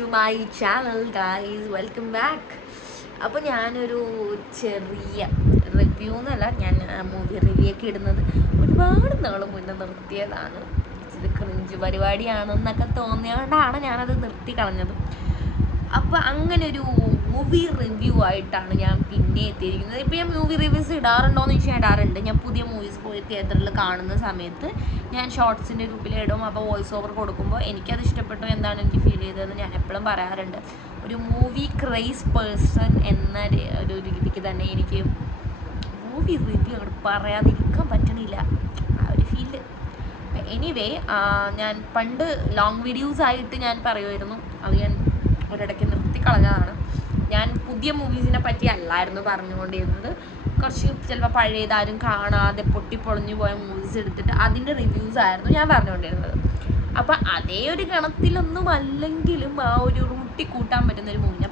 To my channel guys welcome back അപ്പോൾ ഞാനൊരു ചെറിയ റിവ്യൂ എന്നല്ല ഞാൻ മൂവി റിവ്യൂ ഒക്കെ ഇടുന്നത് ഒരുപാട് നാൾ മുന്നേ നിർത്തിയതാണ്. ഇത് ക്രിഞ്ച് പരിപാടിയാണെന്നൊക്കെ തോന്നിയതുകൊണ്ടാണ് ഞാനത് നിർത്തി കളഞ്ഞത്. അപ്പോൾ അങ്ങനൊരു മൂവി റിവ്യൂ ആയിട്ടാണ് ഞാൻ പിന്നെ എത്തിയിരിക്കുന്നത്. ഇപ്പോൾ ഞാൻ മൂവി റിവ്യൂസ് ഇടാറുണ്ടോ എന്ന് ചോദിച്ചാൽ ഇടാറുണ്ട്. ഞാൻ പുതിയ മൂവീസ് പോയി തിയേറ്ററിൽ കാണുന്ന സമയത്ത് ഞാൻ ഷോർട്സിന്റെ ഇടും. അപ്പോൾ വോയിസ് ഓവർ കൊടുക്കുമ്പോൾ എനിക്കത് ഇഷ്ടപ്പെട്ടു എന്താണ് എനിക്ക് ഫീൽ ചെയ്തതെന്ന് ഞാൻ എപ്പോഴും പറയാറുണ്ട്. ഒരു മൂവി ക്രൈസ് പേഴ്സൺ എന്ന ഒരു രീതിക്ക് തന്നെ എനിക്ക് മൂവി റിവ്യൂ അങ്ങോട്ട് പറയാതിരിക്കാൻ പറ്റണില്ല. ആ ഒരു ഫീൽ എനിവേ ഞാൻ പണ്ട് ലോങ് വീഡിയോസ് ആയിട്ട് ഞാൻ പറയുമായിരുന്നു. അത് ഞാൻ ഒരിടയ്ക്ക് നിർത്തി കളഞ്ഞതാണ് ഞാൻ പുതിയ മൂവീസിനെ പറ്റി അല്ലായിരുന്നു പറഞ്ഞുകൊണ്ടിരുന്നത്. കുറച്ച് ചിലപ്പോൾ പഴയതാരും കാണാതെ പൊട്ടിപ്പൊളിഞ്ഞു പോയ മൂവീസ് എടുത്തിട്ട് അതിന്റെ റിവ്യൂസ് ആയിരുന്നു ഞാൻ പറഞ്ഞുകൊണ്ടിരുന്നത്. അപ്പം അതേ ഒരു ഗണത്തിലൊന്നും അല്ലെങ്കിലും ആ ഒരു റൂട്ടി കൂട്ടാൻ പറ്റുന്ന ഒരു മൂവിനെ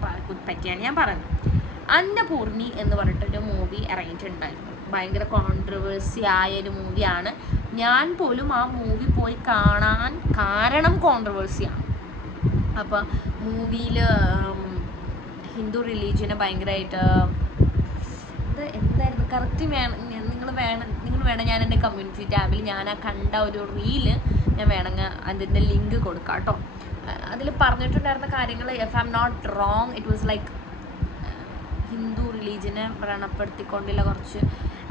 പറ്റിയാണ് ഞാൻ പറഞ്ഞത്. അന്നപൂർണി എന്ന് പറഞ്ഞിട്ടൊരു മൂവി ഇറങ്ങിയിട്ടുണ്ടായിരുന്നു. ഭയങ്കര കോൺട്രവേഴ്സി ആയ ഒരു മൂവിയാണ് ഞാൻ പോലും ആ മൂവി പോയി കാണാൻ കാരണം കോൺട്രവേഴ്സിയാണ് അപ്പോൾ മൂവിയിൽ ഹിന്ദു റിലീജിയനെ ഭയങ്കരമായിട്ട് ഇത് എന്തായിരുന്നു? കറക്റ്റ് വേണം നിങ്ങൾ വേണം നിങ്ങൾ വേണം ഞാൻ എന്റെ കമ്മ്യൂണിറ്റി ടാബിൽ ഞാൻ ആ കണ്ട ഒരു റീൽ ഞാൻ വേണമെങ്കിൽ അതിന്റെ ലിങ്ക് കൊടുക്കാം കേട്ടോ. അതിൽ പറഞ്ഞിട്ടുണ്ടായിരുന്ന കാര്യങ്ങൾ if I'm not wrong it was like Hindu റിലീജിയനെ വ്രണപ്പെടുത്തിക്കൊണ്ടുള്ള കുറച്ച്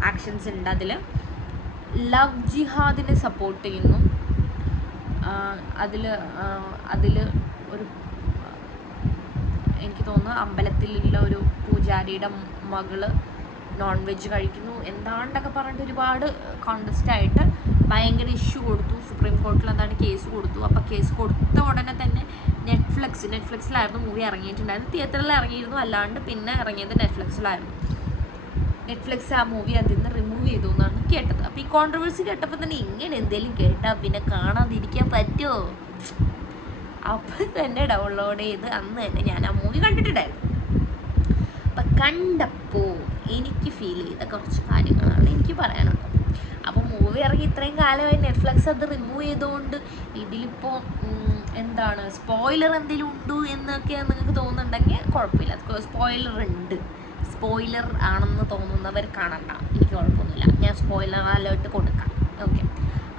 ആക്ഷൻസ് ഉണ്ട് അതിൽ. ലവ് ജിഹാദിനെ സപ്പോർട്ട് ചെയ്യുന്നു. അതിൽ അതിൽ ഒരു എനിക്ക് തോന്നുന്നു അമ്പലത്തിലുള്ള ഒരു പൂജാരിയുടെ മകൾ നോൺ വെജ് കഴിക്കുന്നു എന്താണ്ടൊക്കെ പറഞ്ഞിട്ട് ഒരുപാട് കോണ്ടസ്റ്റ് ആയിട്ട് ഭയങ്കര ഇഷ്യൂ കൊടുത്തു. സുപ്രീം കോർട്ടിൽ എന്താണ് കേസ് കൊടുത്തു. അപ്പോൾ കേസ് കൊടുത്ത ഉടനെ തന്നെ നെറ്റ്ഫ്ലിക്സ് നെറ്റ്ഫ്ലിക്സിലായിരുന്നു മൂവി ഇറങ്ങിയിട്ടുണ്ടായിരുന്നു തിയേറ്ററിൽ ഇറങ്ങിയിരുന്നു. അല്ലാണ്ട് പിന്നെ ഇറങ്ങിയത് നെറ്റ്ഫ്ലിക്സിലായിരുന്നു നെറ്റ്ഫ്ലിക്സ് ആ മൂവി അതിൽ നിന്ന് റിമൂവ് ചെയ്തു എന്നാണ് കേട്ടത്. അപ്പോൾ ഈ കോൺട്രവേഴ്സി കേട്ടപ്പോൾ തന്നെ ഇങ്ങനെ എന്തെങ്കിലും കേട്ടാൽ പിന്നെ കാണാതിരിക്കാൻ പറ്റുമോ അപ്പം തന്നെ ഡൗൺലോഡ് ചെയ്ത് അന്ന് തന്നെ ഞാൻ ആ മൂവി കണ്ടിട്ടുണ്ടായിരുന്നു. അപ്പം കണ്ടപ്പോൾ എനിക്ക് ഫീൽ ചെയ്ത കുറച്ച് കാര്യങ്ങളാണ് എനിക്ക് പറയാനുള്ളത്. അപ്പോൾ മൂവി ഇറങ്ങി ഇത്രയും കാലമായി നെറ്റ്ഫ്ലിക്സ് അത് റിമൂവ് ചെയ്തുകൊണ്ട് ഇതിലിപ്പോൾ എന്താണ് സ്പോയിലർ എന്തെങ്കിലും ഉണ്ടോ എന്നൊക്കെ നിങ്ങൾക്ക് തോന്നുന്നുണ്ടെങ്കിൽ കുഴപ്പമില്ല. സ്പോയിലർ ഉണ്ട്. സ്പോയിലർ ആണെന്ന് തോന്നുന്നവർ കാണണ്ട. എനിക്ക് കുഴപ്പമൊന്നുമില്ല. ഞാൻ സ്പോയിലർ അലേർട്ട് കൊടുക്കാം. ഓക്കെ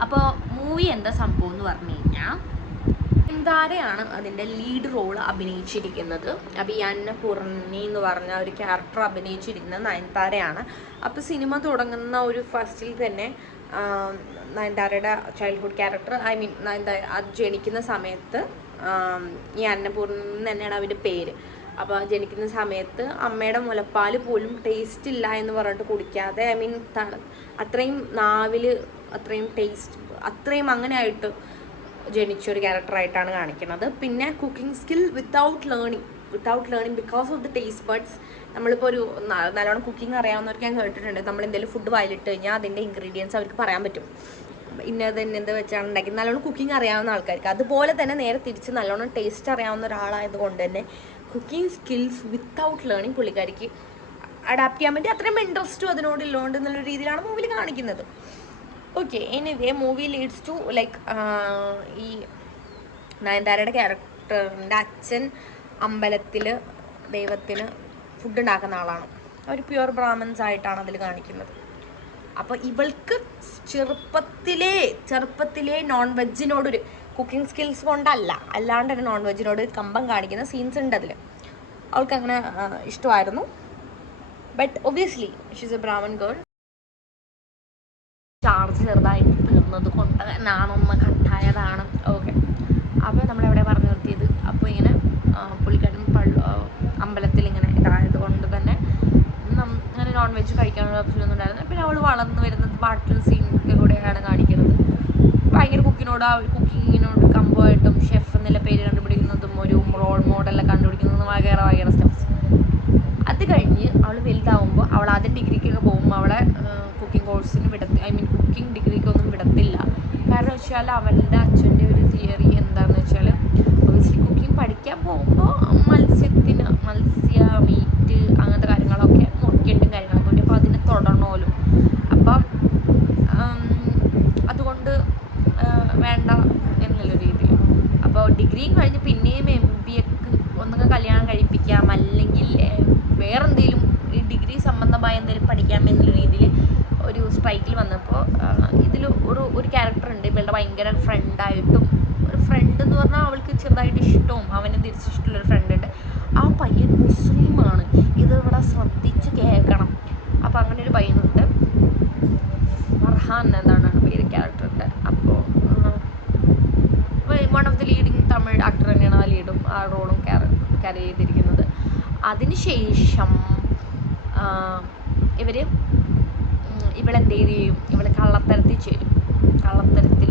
അപ്പോൾ മൂവി എന്താ സംഭവം എന്ന് പറഞ്ഞു കഴിഞ്ഞാൽ നയൻതാരയാണ് അതിന്റെ ലീഡ് റോൾ അഭിനയിച്ചിരിക്കുന്നത്. അപ്പോൾ ഈ അന്നപൂർണി എന്ന് പറഞ്ഞ ഒരു ക്യാരക്ടർ അഭിനയിച്ചിരിക്കുന്നത് നയൻതാരയാണ്. അപ്പോൾ സിനിമ തുടങ്ങുന്ന ഒരു ഫസ്റ്റിൽ തന്നെ നയൻതാരയുടെ childhood character I mean Nayanthara അത് ജനിക്കുന്ന സമയത്ത് ഈ അന്നപൂർണി എന്ന് തന്നെയാണ് അവന്റെ പേര്. അപ്പോൾ ജനിക്കുന്ന സമയത്ത് അമ്മയുടെ മുലപ്പാൽ പോലും ടേസ്റ്റ് ഇല്ല എന്ന് പറഞ്ഞിട്ട് കുടിക്കാതെ ഐ മീൻ അത്രയും നാവിൽ അത്രയും ടേസ്റ്റ് അത്രയും അങ്ങനെ ആയിട്ട് ജനിച്ച ഒരു ക്യാരക്ടറായിട്ടാണ് കാണിക്കുന്നത്. പിന്നെ cooking skill without learning without learning because of the taste buds നമ്മളിപ്പോൾ ഒരു നല്ലോണം കുക്കിംഗ് അറിയാവുന്നവർക്ക് ഞാൻ കേട്ടിട്ടുണ്ട്. നമ്മൾ എന്തെങ്കിലും ഫുഡ് വായിലിട്ട് കഴിഞ്ഞാൽ അതിന്റെ ഇൻഗ്രീഡിയൻസ് അവർക്ക് പറയാൻ പറ്റും. ഇന്നത് ഇന്നത് വെച്ചാണ് ഉണ്ടാക്കി നല്ലോണം കുക്കിംഗ് അറിയാവുന്ന ആൾക്കാർക്ക്. അതുപോലെ തന്നെ നേരെ തിരിച്ച് നല്ലോണം ടേസ്റ്റ് അറിയാവുന്ന ഒരാളായത് കൊണ്ട് തന്നെ കുക്കിംഗ് സ്കിൽസ് വിത്തൗട്ട് ലേണിംഗ് പുള്ളിക്കാരിക്ക് അഡാപ്റ്റ് ചെയ്യാൻ പറ്റി. അത്രയും ഇൻട്രസ്റ്റും അതിനോട് ഉള്ളതുകൊണ്ട് എന്നുള്ള രീതിയിലാണ് മൂവിൽ കാണിക്കുന്നത്. Okay anyway movie leads to like ഈ നയൻതാരയുടെ ക്യാരക്ടറിന്റെ അച്ഛൻ അമ്പലത്തിൽ ദൈവത്തിന് ഫുഡ് ഉണ്ടാക്കുന്ന ആളാണ്. അവർ പ്യുവർ ബ്രാഹ്മൻസ് ആയിട്ടാണ് അതിൽ കാണിക്കുന്നത്. അപ്പോൾ ഇവൾക്ക് ചെറുപ്പത്തിലേ ചെറുപ്പത്തിലേ നോൺ വെജിനോടൊരു കുക്കിംഗ് സ്കിൽസ് കൊണ്ടല്ല. അല്ലാണ്ട് തന്നെ നോൺ വെജിനോട് കമ്പം കാണിക്കുന്ന സീൻസ് ഉണ്ട് അതിൽ അവൾക്ക് അങ്ങനെ ഇഷ്ടമായിരുന്നു. But obviously she's a Brahmin girl charge ചെറുതായിട്ട് തീർന്നത് കൊണ്ട് നാണൊന്ന് കട്ടായതാണ്. ഓക്കെ അപ്പോൾ നമ്മളെവിടെ പറഞ്ഞു നിർത്തിയത്? അപ്പോൾ ഇങ്ങനെ പുള്ളിക്കാരൻ പള്ളു അമ്പലത്തിൽ ഇങ്ങനെ ഇതായത് കൊണ്ട് തന്നെ അങ്ങനെ നോൺ വെജ് കഴിക്കാനുള്ള ഓപ്ഷൻ ഒന്നും ഉണ്ടായിരുന്നു പിന്നെ അവൾ വളർന്നു വരുന്നത് വാട്ടർ സീനൊക്കെ കൂടെയാണ് കാണിക്കുന്നത്. ഭയങ്കര കുക്കിനോട് ആ കുക്കിങ്ങിനോട് കമ്പമായിട്ടും ഷെഫ് എന്നുള്ള പേര് കണ്ടുപിടിക്കുന്നതും ഒരു റോൾ മോഡലൊക്കെ കണ്ടുപിടിക്കുന്നതും വകേറെ വകേറെ സ്റ്റെപ്സ് അത് കഴിഞ്ഞ് അവൾ വലുതാവുമ്പോൾ അവൾ ആദ്യം ഡിഗ്രിക്കൊക്കെ പോകുമ്പോൾ അവളെ കുക്കിംഗ് കോഴ്സിന് വിടത്തി ഐ മീൻ കുക്കിംഗ് ഡിഗ്രിക്കൊന്നും വിടത്തില്ല. കാരണം വെച്ചാൽ അവളുടെ അച്ഛന്റെ ഒരു തിയറി എന്താണെന്ന് വെച്ചാൽ ഒബിയസ്ലി കുക്കിംഗ് പഠിക്കാൻ പോകുമ്പോൾ മത്സ്യത്തിന് മത്സ്യ മീറ്റ് അങ്ങനത്തെ കാര്യങ്ങളൊക്കെ മുറിക്കേണ്ടും കാര്യങ്ങളൊക്കെ ഉണ്ട്. അപ്പോൾ അതിന് തുടർന്നോലും അപ്പം അതുകൊണ്ട് വേണ്ട എന്നുള്ള രീതിയിൽ. അപ്പോൾ ഡിഗ്രിയും കഴിഞ്ഞ് പിന്നെയും എം ബി എക്ക് ഒന്നുകിൽ കല്യാണം കഴിപ്പിക്കാം. അല്ലെങ്കിൽ വേറെന്തെങ്കിലും ഈ ഡിഗ്രി സംബന്ധമായ എന്തെങ്കിലും പഠിക്കാം എന്നുള്ള രീതിയിൽ ഒരു സ്ട്രൈക്കിൽ വന്നപ്പോൾ ഇതിൽ ഒരു ഒരു ക്യാരക്ടർ ഉണ്ട്. ഇവളുടെ ഭയങ്കര ഫ്രണ്ടായിട്ടും ഒരു ഫ്രണ്ട് എന്ന് പറഞ്ഞാൽ അവൾക്ക് ചെറുതായിട്ട് ഇഷ്ടവും. അവനും തിരിച്ചിഷ്ടമുള്ളൊരു ഫ്രണ്ട് ഉണ്ട്. ആ പയ്യൻ മുസ്ലിമാണ്. ഇത് ഇവിടെ ശ്രദ്ധിച്ച് കേൾക്കണം. അപ്പോൾ അങ്ങനെ ഒരു പയ്യനുണ്ട്. ഫർഹാൻ എന്നാണ് പേര് ക്യാരക്ടറിന്റെ അപ്പോൾ one of the leading Tamil actor തന്നെയാണ് ആ ലീഡും ആ റോളും ക്യാരി ചെയ്തിരിക്കുന്നത്. അതിനുശേഷം ഇവർ ഇവളെന്ത് ചെയ്യും. ഇവൾ കള്ളത്തരത്തിൽ ചേരും കള്ളത്തരത്തിൽ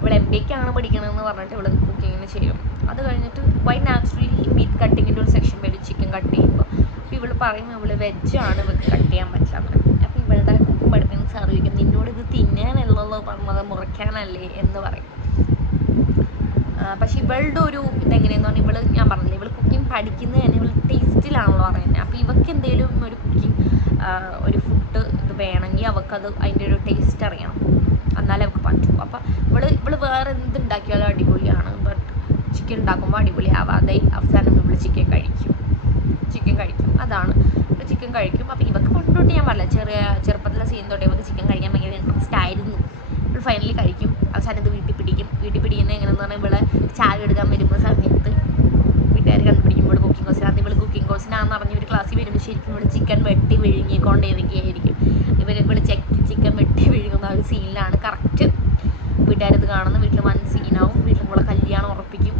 ഇവൾ എം ബിക്കാണ് പഠിക്കണമെന്ന് പറഞ്ഞിട്ട് ഇവൾ കുക്കിങ്ങിന് ചെയ്യും. അത് കഴിഞ്ഞിട്ട് വൈ നാച്ചുറലി മീറ്റ് കട്ടിങ്ങിന്റെ ഒരു സെക്ഷൻ വരും ചിക്കൻ കട്ട് ചെയ്യുമ്പോൾ അപ്പോൾ ഇവൾ പറയും ഇവൾ വെജാണ് ഇവൾക്ക് കട്ട് ചെയ്യാൻ പറ്റില്ല അപ്പോൾ ഇവളുടെ കുക്കിംഗ് പഠിപ്പിക്കുന്ന സാർ ചോദിക്കും നിന്നോട് ഇത് തിന്നാനല്ലല്ലോ പറഞ്ഞത് മുറിക്കാനല്ലേ എന്ന് പറയും. പക്ഷെ ഇവളുടെ ഒരു ഇതെങ്ങനെയെന്ന് പറഞ്ഞാൽ ഇവൾ ഞാൻ പറഞ്ഞില്ലേ ഇവൾ കുക്കിംഗ് പഠിക്കുന്നത് തന്നെ ഇവൾ ടേസ്റ്റിലാണല്ലോ പറയുന്നത് അപ്പോൾ ഇവക്ക് എന്തെങ്കിലും ഒരു കുക്കിംഗ് ഒരു ഫുഡ് ഇത് വേണമെങ്കിൽ അവൾക്കത് അതിന്റെ ഒരു ടേസ്റ്റ് അറിയണം. എന്നാലേ അവൾക്ക് പറ്റൂ. അപ്പോൾ ഇവൾ ഇവൾ വേറെ എന്ത് ഉണ്ടാക്കിയാലും അടിപൊളിയാണ്. ബട്ട് ചിക്കൻ ഉണ്ടാക്കുമ്പോൾ അടിപൊളിയാവാതെ അവസാനം ഇവൾ ചിക്കൻ കഴിക്കും. ചിക്കൻ കഴിക്കും. അതാണ്. ചിക്കൻ കഴിക്കും. അപ്പോൾ ഇവക്ക് പണ്ട് തൊട്ട് ഞാൻ പറഞ്ഞില്ല ചെറിയ ചെറുപ്പത്തിലെ സീൻ തൊട്ട് ഇവക്ക് ചിക്കൻ കഴിക്കാൻ ഭയങ്കര ഇൻട്രസ്റ്റ് ആയിരുന്നു. ഇവൾ ഫൈനലി കഴിക്കും. അവസാനം ഇത് വീട്ടിൽ പിടിക്കും. വീട്ടിൽ പിടിക്കുന്നത് എങ്ങനെയെന്ന് പറഞ്ഞാൽ ഇവളെ ചായ എടുക്കാൻ വരുമ്പോൾ സമയത്ത് വീട്ടുകാർ കണ്ടുപിടിക്കും ഇവൾ കുക്കിംഗ് കോഴ്സിന് അത് പറഞ്ഞ് ഒരു ക്ലാസ്സിൽ വരുമ്പോൾ ശരിക്കും ഇവിടെ ചിക്കൻ വെട്ടി വിഴുങ്ങിക്കൊണ്ടിരിക്കുകയായിരിക്കും. ഇവർ ഇവിടെ ചെക്ക് ചിക്കൻ വെട്ടി വിഴുങ്ങുന്ന ഒരു സീനിലാണ് കറക്റ്റ് വീട്ടുകാരത് കാണുന്ന വീട്ടിൽ വൻ സീനാവും വീട്ടിൽ ഇവളെ കല്യാണം ഉറപ്പിക്കും.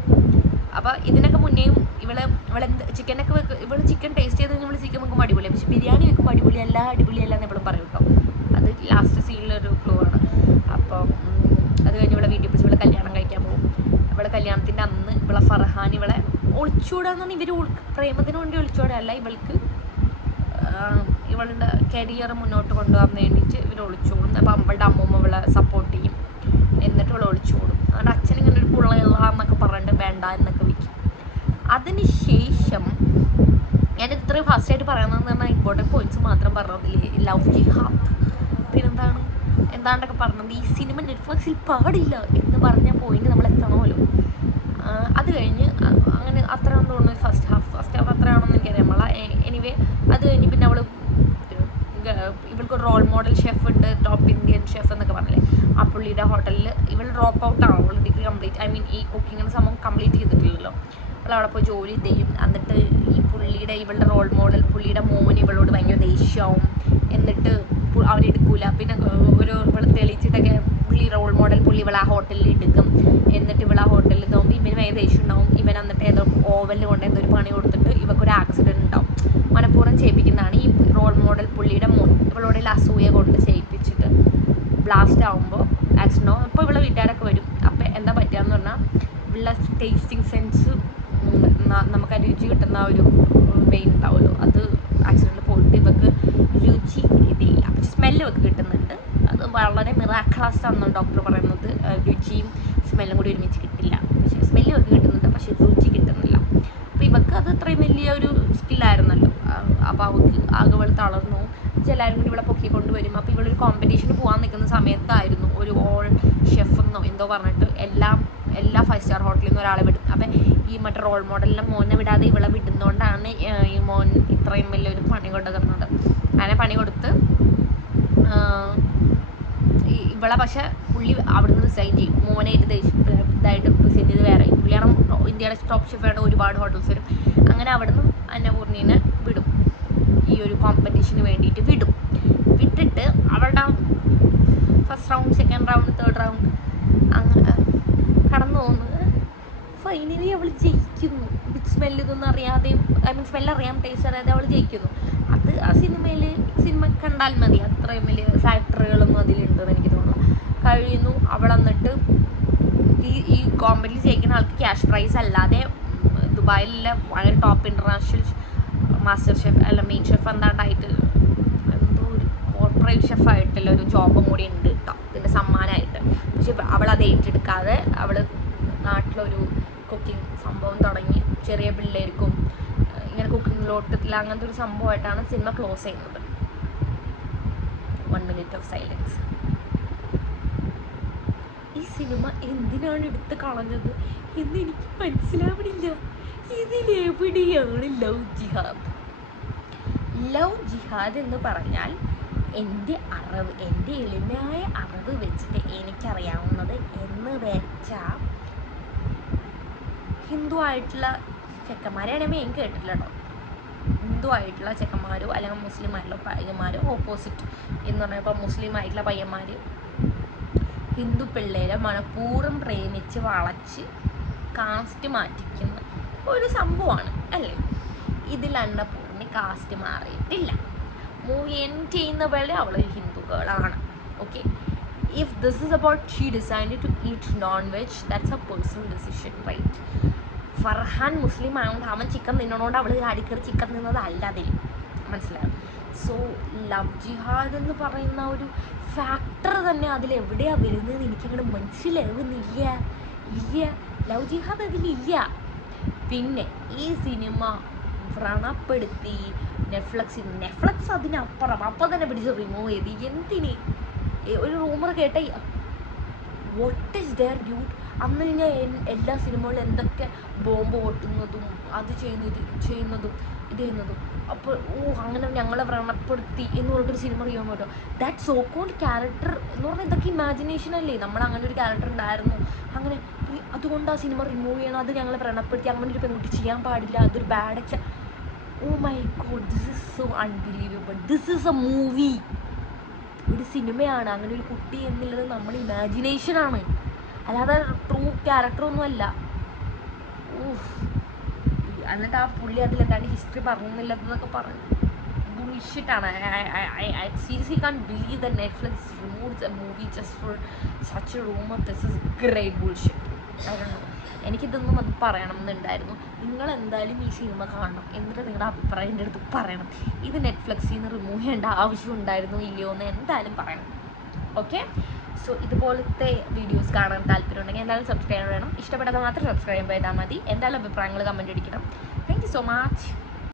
അപ്പോൾ ഇതിനൊക്കെ മുന്നേയും ഇവൾ ഇവളെന്ത് ചിക്കനൊക്കെ വെക്ക് ഇവൾ ചിക്കൻ ടേസ്റ്റ് ചെയ്ത് കഴിഞ്ഞാൽ ചിക്കൻ വെക്കുമ്പോൾ അടിപൊളിയാണ് പക്ഷെ ബിരിയാണി വെക്കുമ്പോൾ അടിപൊളിയല്ല അടിപൊളിയല്ല എന്ന് ഇവളും പറയും കേട്ടോ. അത് ലാസ്റ്റ് സീനിലൊരു ക്ലൂ ആണ്. അപ്പോൾ അത് കഴിഞ്ഞ് ഇവളെ വീട്ടിൽ പിടിച്ച് ഇവളെ കല്യാണം കഴിക്കാൻ പോകും ഇവളെ കല്യാണത്തിന്റെ അന്ന് ഇവളെ ഫർഹാൻ ഇവളെ ഒളിച്ചോടാന്ന് ഇവർ പ്രേമത്തിന് വേണ്ടി ഒളിച്ചോടല്ല ഇവൾക്ക് ഇവളുടെ കരിയർ മുന്നോട്ട് കൊണ്ടുപോകാൻ വേണ്ടിയിട്ട് ഇവർ ഒളിച്ചോടും. അപ്പം അവളുടെ അമ്മൂമ്മ ഇവളെ സപ്പോർട്ട് ചെയ്യും. എന്നിട്ട് ഇവൾ ഒളിച്ചോടും. അവളുടെ അച്ഛൻ ഇങ്ങനെ ഒരു എന്നൊക്കെ പറഞ്ഞിട്ട് വേണ്ട എന്നൊക്കെ വിൽക്കും അതിന് ശേഷം ഞാൻ ഇത്രയും ഫാസ്റ്റായിട്ട് പറയുന്നതെന്ന് പറഞ്ഞാൽ ഇമ്പോർട്ടന്റ് പോയിന്റ്സ് മാത്രം പറഞ്ഞതില്ലേ ലവ് ജിഹാദ്. പിന്നെന്താണ്? എന്താണ്ടൊക്കെ പറഞ്ഞത്? ഈ സിനിമ നെറ്റ്ഫ്ലിക്സിൽ പാടില്ല എന്ന് പറഞ്ഞ പോയിന്റ് നമ്മൾ എത്തണമല്ലോ അത് കഴിഞ്ഞ് അങ്ങനെ അത്രയാണെന്ന് തോന്നുന്നു ഫസ്റ്റ് ഹാഫ് ഫസ്റ്റ് ഹാഫ് അത്രയാണെന്ന് എനിക്കറിയാം നമ്മളെ എനിവേ അത് കഴിഞ്ഞ് പിന്നെ അവൾ ഇവൾക്ക് റോൾ മോഡൽ ഷെഫ് ഉണ്ട് ടോപ്പ് ഇന്ത്യൻ ഷെഫ് എന്നൊക്കെ പറഞ്ഞില്ലേ? ആ പുള്ളിയുടെ ഹോട്ടലിൽ ഇവൾ ഡ്രോപ്പ് ഔട്ട് ആണ്. അവൾ ഡിഗ്രി കംപ്ലീറ്റ് ഐ മീൻ ഈ കുക്കിങ്ങിന് സംഭവം കംപ്ലീറ്റ് ചെയ്തിട്ടില്ലല്ലോ. അവൾ അവിടെ പോയി ജോലി ചെയ്യും. എന്നിട്ട് ഈ പുള്ളിയുടെ ഇവളുടെ റോൾ മോഡൽ പുള്ളിയുടെ മോൻ ഇവളോട് ഭയങ്കര ദേഷ്യമാവും. എന്നിട്ട് അവനെ അവനെടുക്കൂല പിന്നെ ഒരു ഇവൾ തെളിയിച്ചിട്ടൊക്കെ പുള്ളി റോൾ മോഡൽ പുള്ളി ഇവളെ ആ ഹോട്ടലിൽ എടുക്കും എന്നിട്ട് ഇവളാ ആ ഹോട്ടലിൽ നോക്കുമ്പോൾ ഇവന് വേഗം ദേഷ്യം ഉണ്ടാവും. ഇവൻ എന്നിട്ട് ഏതോ ഓവലിൽ കൊണ്ട് എന്തോ ഒരു പണി കൊടുത്തിട്ട് ഇവക്കൊരു ആക്സിഡന്റ് ഉണ്ടാവും. മനഃപൂർവം ചെയ്യിപ്പിക്കുന്നതാണ് ഈ റോൾ മോഡൽ പുള്ളിയുടെ മോൻ ഇവളോട് അസൂയ കൊണ്ട് ചെയ്യിപ്പിച്ചിട്ട് ബ്ലാസ്റ്റ് ആവുമ്പോൾ ആക്സിഡന്റ് ആവും അപ്പോൾ ഇവളെ വീട്ടുകാരൊക്കെ വരും. അപ്പോൾ എന്താ പറ്റുകയെന്ന് പറഞ്ഞാൽ ഇവളുടെ ടേസ്റ്റിംഗ് സെൻസ് നമുക്ക് രുചി കിട്ടുന്ന ഒരു വെയിൻ ഉണ്ടാവുമല്ലോ അത് ആക്സിഡന്റ് പോയിട്ട് ഇവക്ക് രുചി ഇതില്ല പക്ഷെ സ്മെല്ല് ഇവക്ക് കിട്ടുന്നുണ്ട് അത് വളരെ ആണെന്ന് ഡോക്ടർ പറയുന്നത്. രുചിയും സ്മെല്ലും കൂടി ഒരുമിച്ച് കിട്ടില്ല. പക്ഷേ സ്മെല്ല് ഇവർക്ക് കിട്ടുന്നുണ്ട് പക്ഷെ രുചി കിട്ടുന്നില്ല. അപ്പോൾ ഇവക്ക് അത് അത്രയും വലിയ ഒരു സ്കില്ലായിരുന്നല്ലോ അപ്പോൾ അവൾക്ക് ആകെ ഇവൾ തളർന്നു എല്ലാവരും കൂടി ഇവളെ പൊക്കിക്കൊണ്ട് വരും അപ്പോൾ ഇവളൊരു കോമ്പറ്റീഷന് പോകാൻ നിൽക്കുന്ന സമയത്തായിരുന്നു ഒരു ഓൾ ഷെഫ് എന്നോ എന്തോ പറഞ്ഞിട്ട് എല്ലാം എല്ലാ ഫൈവ് സ്റ്റാർ ഹോട്ടലിൽ നിന്ന് ഒരാളെ വിടും അപ്പം ഈ മറ്റേ റോൾ മോഡലിനെ മോനെ വിടാതെ ഇവളെ വിടുന്നതുകൊണ്ടാണ് ഈ മോൻ ഇത്രയും വലിയൊരു പണി കൊടുക്കുന്നത് അങ്ങനെ പണി കൊടുത്ത് ഈ ഇവളെ പക്ഷെ പുള്ളി അവിടുന്ന് റിസൈൻ ചെയ്യും. മോനായിട്ട് ദേഷ്യം ഇതായിട്ട് റിസൈൻ ചെയ്ത് വേറെ. പുള്ളിയാണ് ഇന്ത്യയുടെ ടോപ്പ് ഷെഫായിട്ട് ഒരുപാട് ഹോട്ടൽസ് വരും. അങ്ങനെ അവിടുന്ന് അന്നപൂർണീനെ വിടും. ഈ ഒരു കോമ്പറ്റീഷന് വേണ്ടിയിട്ട് വിടും. വിട്ടിട്ട് അവളുടെ first round second round third round അങ്ങനെ കടന്നു പോകുന്നത് ഫൈനലി അവൾ ജയിക്കുന്നു. സ്മെല്ല് ഇതൊന്നും അറിയാതെയും ഐ മീൻ സ്മെല്ല് അറിയാം ടേസ്റ്റ് അറിയാതെ അവൾ ജയിക്കുന്നു. ആ സിനിമയിൽ സിനിമ കണ്ടാൽ മതി. അത്രയും വലിയ ഫാക്ടറികളും അതിലുണ്ടെന്ന് എനിക്ക് തോന്നുന്നു. കഴിയുന്നു. അവൾ എന്നിട്ട് ഈ ഈ കോമ്പറ്റിൽ ജയിക്കുന്ന ആൾക്ക് ക്യാഷ് പ്രൈസ് അല്ലാതെ ദുബായിലുള്ള വളരെ ടോപ്പ് ഇന്റർനാഷണൽ മാസ്റ്റർ ഷെഫ് അല്ല മെയിൻ ഷെഫ് എന്താണ്ടായിട്ട് എന്തോ ഒരു കോർപ്പറേറ്റ് ഷെഫായിട്ടുള്ള ഒരു ജോബും കൂടി ഉണ്ട് കേട്ടോ ഇതിന്റെ സമ്മാനമായിട്ട്. പക്ഷെ അത് ഏറ്റെടുക്കാതെ അവൾ നാട്ടിലൊരു കുക്കിംഗ് സംഭവം തുടങ്ങി. ചെറിയ പിള്ളേർക്കും ഏർ കുക്കിംഗ് കുക്കിങ്ങിലോട്ടത്തില്ല അങ്ങനത്തെ ഒരു സംഭവമായിട്ടാണ് സിനിമ ക്ലോസ് ചെയ്യുന്നത്. വൺ മിനിറ്റ് ഓഫ് സൈലൻസ് ഈ സിനിമ എന്തിനാണ് എടുത്ത് കളഞ്ഞത്? എന്ന് എനിക്ക് മനസ്സിലാവണില്ല. ഇതിലെവിടെയാണ് ലവ് ജിഹാദ്? ലവ് ജിഹാദ് എന്ന് പറഞ്ഞാൽ എന്റെ അറിവ് എന്റെ എളിമയായ അറിവ് വെച്ചിട്ട് എനിക്കറിയാവുന്നത് എന്ന് വെച്ചാൽ ഹിന്ദു ആയിട്ടുള്ള ചെക്കന്മാരെയാണ് മെയിൻ കേട്ടില്ല കേട്ടോ ഹിന്ദു ആയിട്ടുള്ള ചെക്കന്മാരോ അല്ലെങ്കിൽ മുസ്ലിം ആയിട്ടുള്ള പയ്യന്മാരോ ഓപ്പോസിറ്റ് എന്ന് പറഞ്ഞപ്പോൾ മുസ്ലിം ആയിട്ടുള്ള പയ്യന്മാർ ഹിന്ദു പിള്ളേരെ മനഃപൂർവം പ്രേമിച്ച് വളച്ച് കാസ്റ്റ് മാറ്റിക്കുന്ന ഒരു സംഭവമാണ് അല്ലേ? ഇതിൽ അന്നപൂർണി കാസ്റ്റ് മാറിയിട്ടില്ല. മൂവി എൻഡ് ചെയ്യുന്ന പോലെ അവൾ ഒരു Hindu ഗേളാണ് okay this is about she designed to eat non veg that's a personal decision right Farhan Muslim ആയതുകൊണ്ട് അവൻ ചിക്കൻ തിന്നണോണ്ട് അവൾ അടിക്കറി ചിക്കൻ തിന്നത് അല്ല അതിൽ മനസ്സിലായോ? സോ ലവ് ജിഹാദ് എന്ന് പറയുന്ന ഒരു ഫാക്ടർ തന്നെ അതിൽ എവിടെയാ വരുന്നത് എനിക്കങ്ങനെ മനസ്സിലാവുന്നില്ല ഇല്ല. ലവ് ജിഹാദ് അതിലില്ല പിന്നെ ഈ സിനിമ വ്രണപ്പെടുത്തി നെറ്റ്ഫ്ലക്സിൽ നെറ്റ്ഫ്ലക്സ് അതിനപ്പുറം. അപ്പം തന്നെ പിടിച്ച് റിമൂവ് ചെയ്ത്. എന്തിന്? ഒരു റൂമർ കേട്ട? വോട്ട് ഇസ് ദർ ഡ്യൂട്ട് അന്ന് ഞാൻ എല്ലാ സിനിമകളിലും എന്തൊക്കെ ബോംബ് പൊട്ടുന്നതും അത് ചെയ്യുന്നത് ചെയ്യുന്നതും ഇത് ചെയ്യുന്നതും. അപ്പോൾ ഓ അങ്ങനെ ഞങ്ങളെ വ്രണപ്പെടുത്തി എന്ന് പറഞ്ഞിട്ടൊരു സിനിമ ചെയ്യാൻ പറ്റുമോ ദാറ്റ് സോ കോൾഡ് ക്യാരക്ടർ എന്ന് പറഞ്ഞാൽ ഇതൊക്കെ ഇമാജിനേഷൻ അല്ലേ? നമ്മൾ അങ്ങനെ ഒരു ക്യാരക്ടർ ഉണ്ടായിരുന്നു. അങ്ങനെ അതുകൊണ്ട് ആ സിനിമ റിമൂവ് ചെയ്യണം അത് ഞങ്ങളെ വ്രണപ്പെടുത്തി. അങ്ങനെ ഒരു പെൺകുട്ടി ചെയ്യാൻ പാടില്ല അതൊരു ബാഡ് എക്സ ഓ my God this is so unbelievable this is a movie ഒരു സിനിമയാണ്. അങ്ങനെ ഒരു കുട്ടി എന്നുള്ളത് നമ്മുടെ ഇമാജിനേഷനാണ് അല്ലാതെ ട്രൂ ക്യാരക്ടറൊന്നും അല്ല. എന്നിട്ട് ആ പുള്ളി അതിൽ എന്താണ് ഹിസ്റ്ററി പറഞ്ഞില്ലെന്നൊക്കെ പറഞ്ഞു ബുൾഷിറ്റാണ് I seriously can't believe the Netflix removes a movie just for such rumour this is great bullshit എനിക്കിതൊന്നും അത് പറയണം എന്നുണ്ടായിരുന്നു നിങ്ങൾ എന്തായാലും ഈ സിനിമ കാണണം. എന്നിട്ട് നിങ്ങളുടെ അഭിപ്രായം എന്റെ അടുത്ത് പറയണം. ഇത് നെറ്റ്ഫ്ലിക്സിൽ നിന്ന് റിമൂവ് ചെയ്യേണ്ട ആവശ്യം ഉണ്ടായിരുന്നോ ഇല്ലയോ എന്ന് എന്തായാലും പറയണം. ഓക്കെ സോ ഇതുപോലത്തെ വീഡിയോസ് കാണാൻ താല്പര്യമുണ്ടെങ്കിൽ എന്തായാലും സബ്സ്ക്രൈബ് ചെയ്യണം. ഇഷ്ടപ്പെടാതെ മാത്രം സബ്സ്ക്രൈബ് ചെയ്താൽ മതി. എന്തായാലും അഭിപ്രായങ്ങൾ കമന്റ് അടിക്കണം. Thank so much